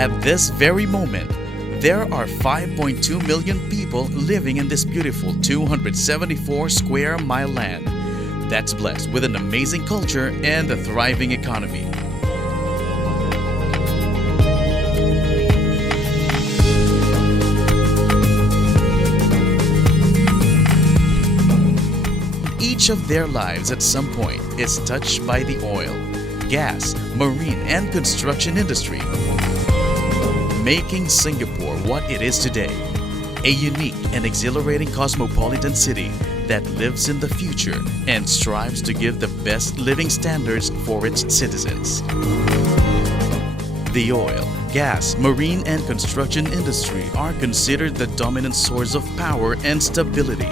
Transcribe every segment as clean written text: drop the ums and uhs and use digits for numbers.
At this very moment, there are 5.2 million people living in this beautiful 274 square mile land that's blessed with an amazing culture and a thriving economy. Each of their lives at some point is touched by the oil, gas, marine and construction industry, making Singapore what it is today, a unique and exhilarating cosmopolitan city that lives in the future and strives to give the best living standards for its citizens. The oil, gas, marine and construction industry are considered the dominant source of power and stability.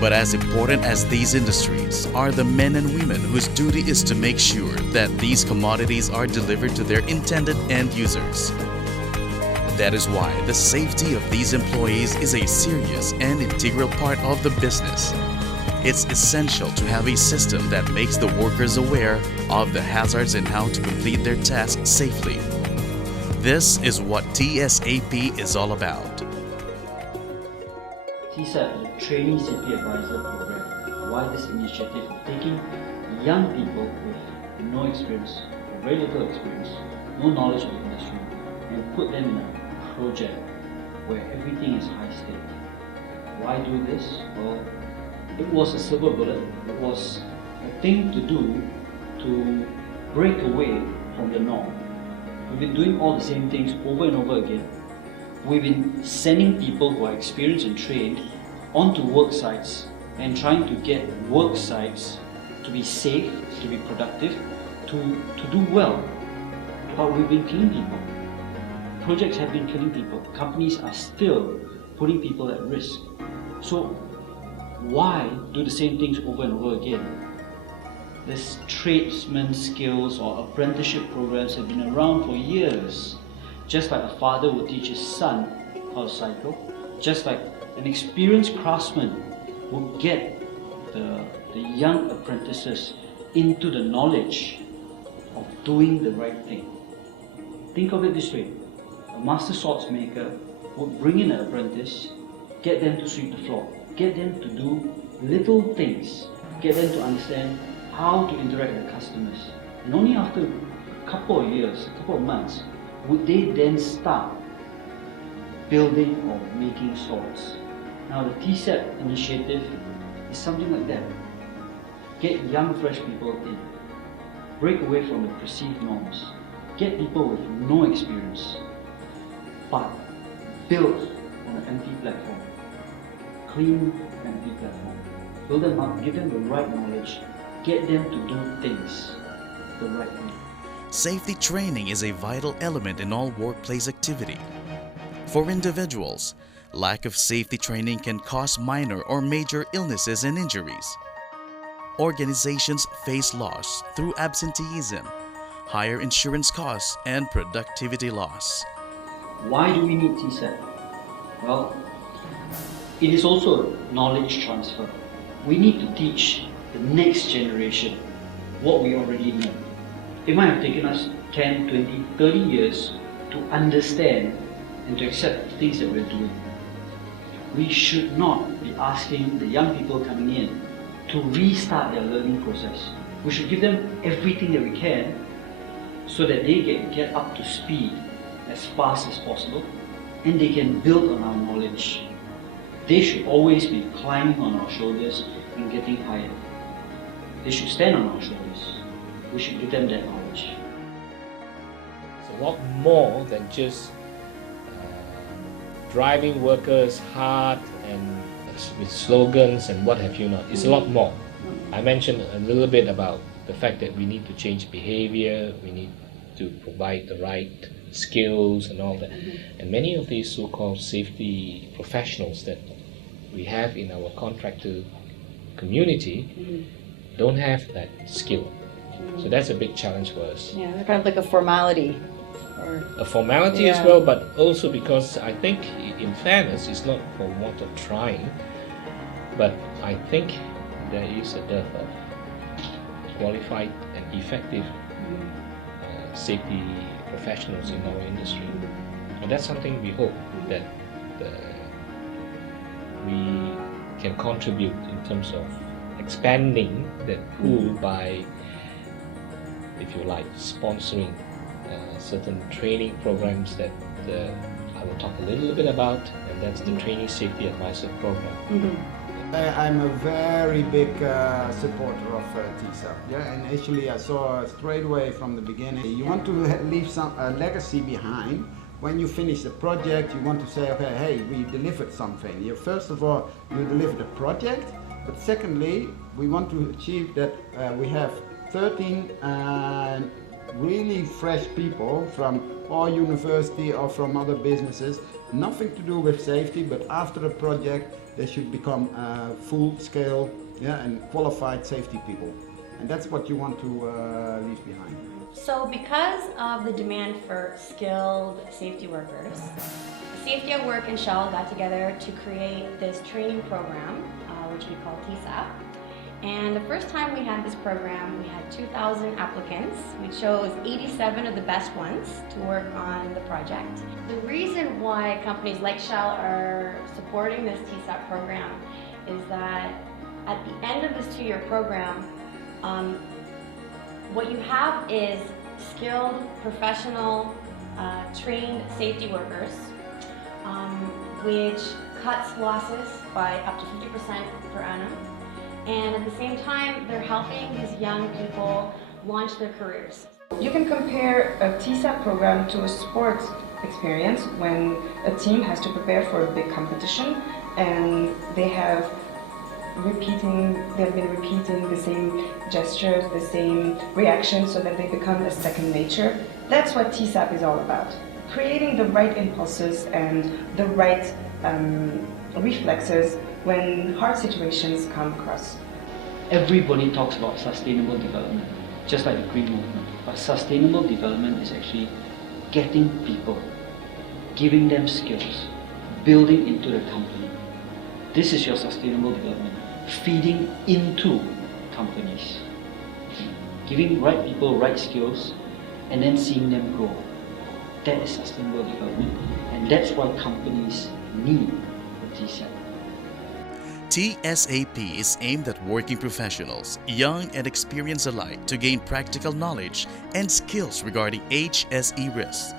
But as important as these industries are the men and women whose duty is to make sure that these commodities are delivered to their intended end users. That is why the safety of these employees is a serious and integral part of the business. It's essential to have a system that makes the workers aware of the hazards and how to complete their tasks safely. This is what TSAP is all about. TSAP is a Trainee Safety Advisor program. Why this initiative of taking young people with no experience, or very little experience, no knowledge of the industry, and put them in a project where everything is high stake. Why do this? Well, it was a silver bullet. It was a thing to do to break away from the norm. We've been doing all the same things over and over again. We've been sending people who are experienced and trained onto work sites and trying to get work sites to be safe, to be productive, to do well. But we've been killing people. Projects have been killing people. Companies are still putting people at risk. So why do the same things over and over again? This tradesman skills or apprenticeship programs have been around for years. Just like a father would teach his son how to cycle, just like an experienced craftsman would get the young apprentices into the knowledge of doing the right thing. Think of it this way. A master swordsmaker would bring in an apprentice, get them to sweep the floor, get them to do little things, get them to understand how to interact with customers. And only after a couple of years, a couple of months, would they then start building or making swords. Now the TSAP initiative is something like that. Get young, fresh people in. Break away from the perceived norms. Get people with no experience, but build on an empty platform. Clean, empty platform. Build them up, give them the right knowledge, get them to do things the right way. Safety training is a vital element in all workplace activity. For individuals, lack of safety training can cause minor or major illnesses and injuries. Organizations face loss through absenteeism, higher insurance costs, and productivity loss. Why do we need TSAP? Well, it is also knowledge transfer. We need to teach the next generation what we already know. It might have taken us 10, 20, 30 years to understand and to accept the things that we're doing. We should not be asking the young people coming in to restart their learning process. We should give them everything that we can so that they can get up to speed as fast as possible and they can build on our knowledge. They should always be climbing on our shoulders and getting higher. They should stand on our shoulders. We should give them that knowledge. It's a lot more than just driving workers hard and with slogans and what have you not. It's a lot more. I mentioned a little bit about the fact that we need to change behavior, we need to provide the right skills and all that. And many of these so-called safety professionals that we have in our contractor community don't have that skill. So that's a big challenge for us. Yeah, they're kind of like a formality. A formality as well, but also because I think, in fairness, it's not for want of trying, but I think there is a dearth of qualified and effective safety professionals in our industry. And that's something we hope that we can contribute in terms of expanding that pool by, if you like, sponsoring certain training programs that I will talk a little bit about, and that's the Trainee Safety Advisor Program. I'm a very big supporter of TSAP. Yeah, and actually I saw straight away from the beginning, you want to leave some legacy behind. When you finish the project, you want to say, okay, hey, we delivered something. First of all, you delivered a project, but secondly, we want to achieve that we have 13 really fresh people from our university or from other businesses, nothing to do with safety, but after the project, they should become full-scale and qualified safety people. And that's what you want to leave behind. So because of the demand for skilled safety workers, Safety at Work and Shell got together to create this training program, which we call TSAP. And the first time we had this program, we had 2,000 applicants. We chose 87 of the best ones to work on the project. The reason why companies like Shell are supporting this TSAP program is that at the end of this 2-year program, what you have is skilled, professional, trained safety workers, which cuts losses by up to 50% per annum. And at the same time, they're helping these young people launch their careers. You can compare a TSAP program to a sports experience when a team has to prepare for a big competition and they've been repeating the same gestures, the same reactions so that they become a second nature. That's what TSAP is all about. Creating the right impulses and the right reflexes when hard situations come across. Everybody talks about sustainable development, just like the Green Movement. But sustainable development is actually getting people, giving them skills, building into the company. This is your sustainable development. Feeding into companies. Giving right people right skills and then seeing them grow. That is sustainable development. And that's why companies need the TSAP. TSAP is aimed at working professionals, young and experienced alike, to gain practical knowledge and skills regarding HSE risks.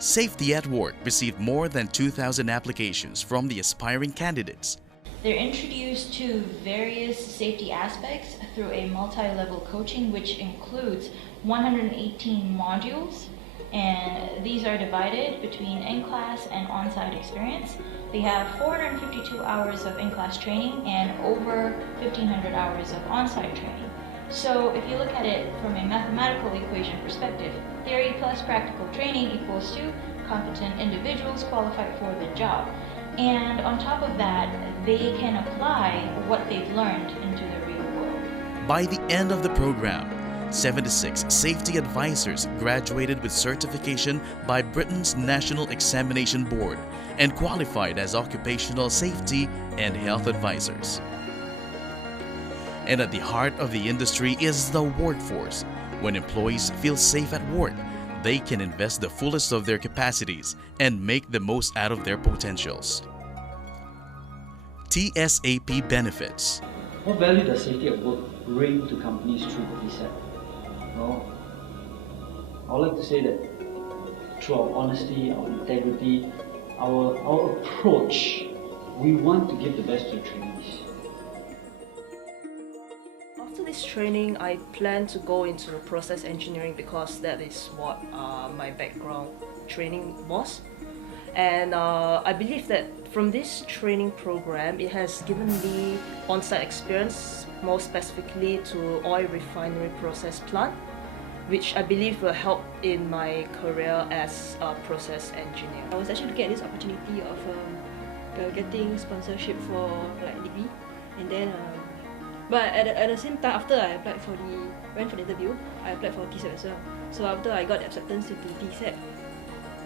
Safety at Work received more than 2,000 applications from the aspiring candidates. They're introduced to various safety aspects through a multi-level coaching, which includes 118 modules, and these are divided between in-class and on-site experience. They have 452 hours of in-class training and over 1,500 hours of on-site training. So if you look at it from a mathematical equation perspective, theory plus practical training equals to competent individuals qualified for the job. And on top of that, they can apply what they've learned into the real world. By the end of the program, 76 safety advisors graduated with certification by Britain's National Examination Board and qualified as occupational safety and health advisors. And at the heart of the industry is the workforce. When employees feel safe at work, they can invest the fullest of their capacities and make the most out of their potentials. TSAP benefits. What value does safety at work bring to companies through the TSAP? Well, I would like to say that through our honesty, our integrity, our approach, we want to give the best to trainees. After this training, I plan to go into process engineering because that is what my background training was. And I believe that from this training program, it has given me on-site experience, more specifically to oil refinery process plant, which I believe will help in my career as a process engineer. I was actually looking at this opportunity of getting sponsorship for like degree, and then but at the same time, after I went for the interview, I applied for TSAP as well. So after I got the acceptance into TSAP,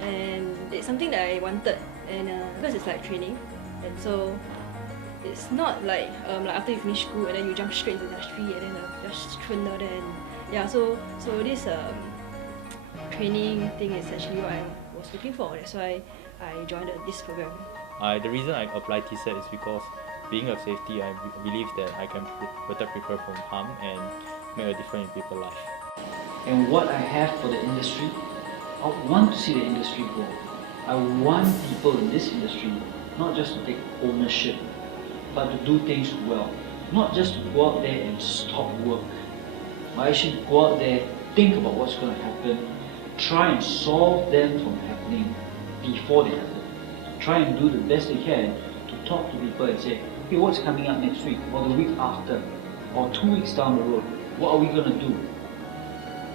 and it's something that I wanted, and because it's like training, and so it's not like after you finish school and then you jump straight into the industry and then just train there. And yeah, so this training thing is actually what I was looking for. That's why I joined this program. The reason I applied TSAP is because being a safety, I believe that I can protect people from harm and make a difference in people's life. And what I have for the industry, I want to see the industry grow. I want people in this industry not just to take ownership, but to do things well. Not just to go out there and stop work, but actually go out there, think about what's going to happen, try and solve them from happening before they happen. Try and do the best they can to talk to people and say, hey, what's coming up next week, or the week after, or 2 weeks down the road? What are we going to do?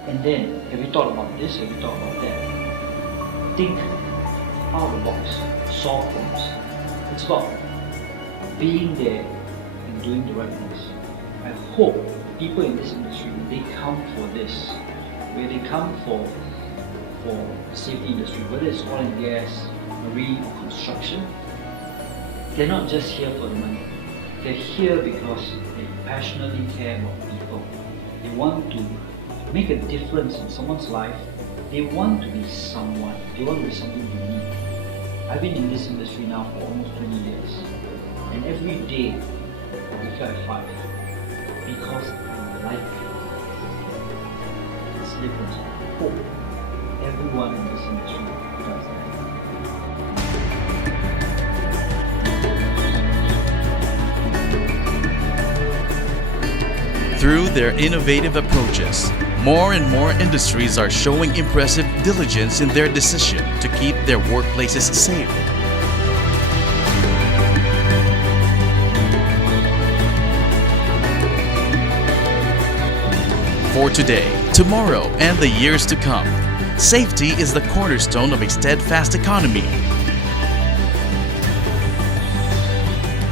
And then, have you thought about this? Have you thought about that? Think out of the box, solve problems. It's about being there and doing the right things. I hope people in this industry, they come for this, where they come for the safety industry, whether it's oil and gas, marine or construction. They're not just here for the money. They're here because they passionately care about people. They want to make a difference in someone's life. They want to be someone. They want to be something unique. I've been in this industry now for almost 20 years. And every day I wake up at 5 because I like it. It's different. I hope everyone in this industry does that. Through their innovative approaches, more and more industries are showing impressive diligence in their decision to keep their workplaces safe. For today, tomorrow, and the years to come, safety is the cornerstone of a steadfast economy.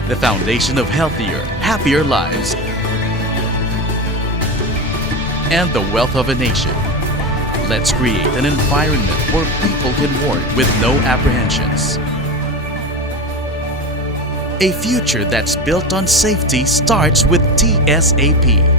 The foundation of healthier, happier lives, and the wealth of a nation. Let's create an environment where people can work with no apprehensions. A future that's built on safety starts with TSAP.